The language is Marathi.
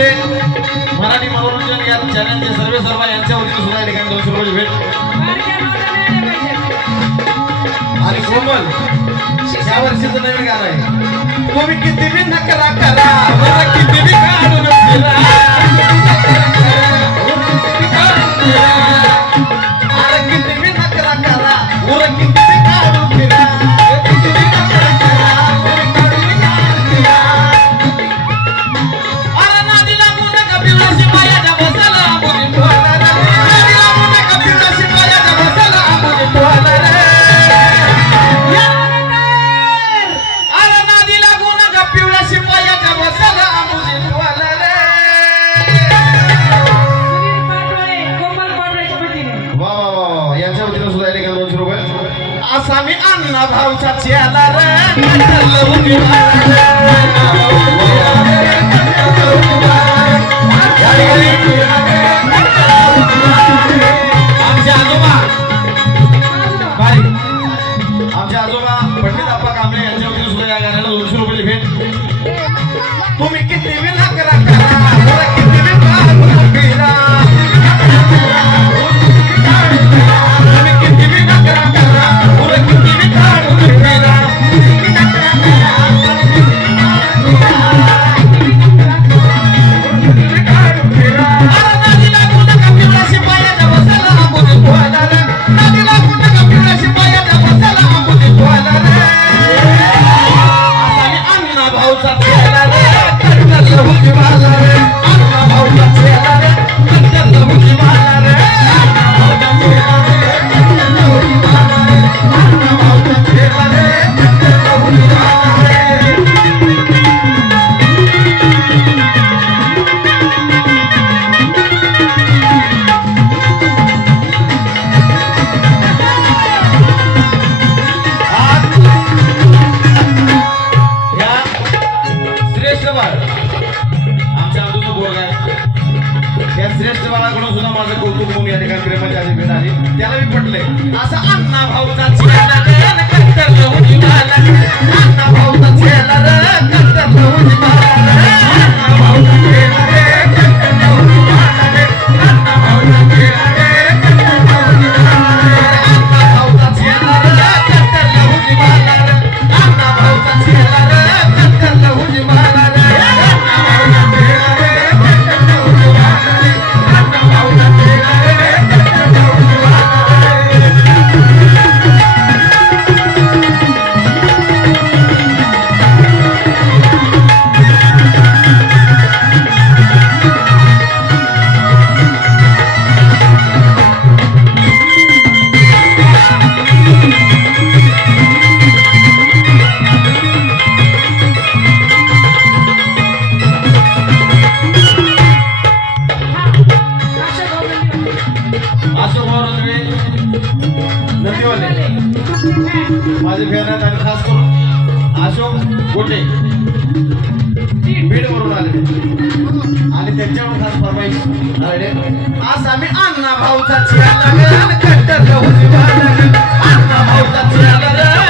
होते मराठी मनोरंजन या चॅनलचे सर्व यांच्या वतीने सुद्धा ठिकाणी 200 रुपये भेट आणि कोमल या वर्षीचं नवीन गाणं आहे तुम्ही किती बी नकरा करा मला किती बी काढून फिरा अरे किती बी नकरा करा मला किती बी काढून फिरा किती बी नकरा करा काढून फिरा अरे नादी लागू नका पिवळाशी पायाच्या बसाला मुली ठोला रे नादी लागू नका पिवळाशी पायाच्या बसाला मुली ठोला रे अरे नादी लागू नका पिवळाशी पायाच्या बसाला मुली ठोला रे वा वा वा यांच्या वतीने सुद्धा एक 200 रुपये असा मी अण्णा भाऊचा चेला रे लवून आमचे आजोबा पंडित आप्पा कांबळे यांच्या वतीने सुद्धा या गाण्याला 200 रुपये भेट तुम्ही किती विना करा करा किती विना फिरा तुम्ही किती विना करा करा किती विना फिरा श्रेष्ठ बाळाकडून सुद्धा माझं कौतुक म्हणून या ठिकाणी प्रेमाची आधी भेट आली त्याला मी पटलंय असं अण्णा भाऊचा चेला रे कट्टर लवजी मला अण्णा भाऊचा चेला रे कट्टर लवजी मला अण्णा भाऊचा चेला रे कट्टर लवजी मला अण्णा भाऊचा चेला रे कट्टर लवजी मला अण्णा भाऊचा चेला रे कट्टर लवजी मला अण्णा भाऊचा चेला रे कट्टर लवजी मला अण्णा भाऊचा चेला रे माझे फेरण्यात आणि खास करून अशोक गोटे बीड वरून आले आणि त्यांच्यावर खास फरमाईश आज आम्ही अण्णा भाऊचा चेला रे कट्टर लवजी मला अण्णा भाऊचा चेला रे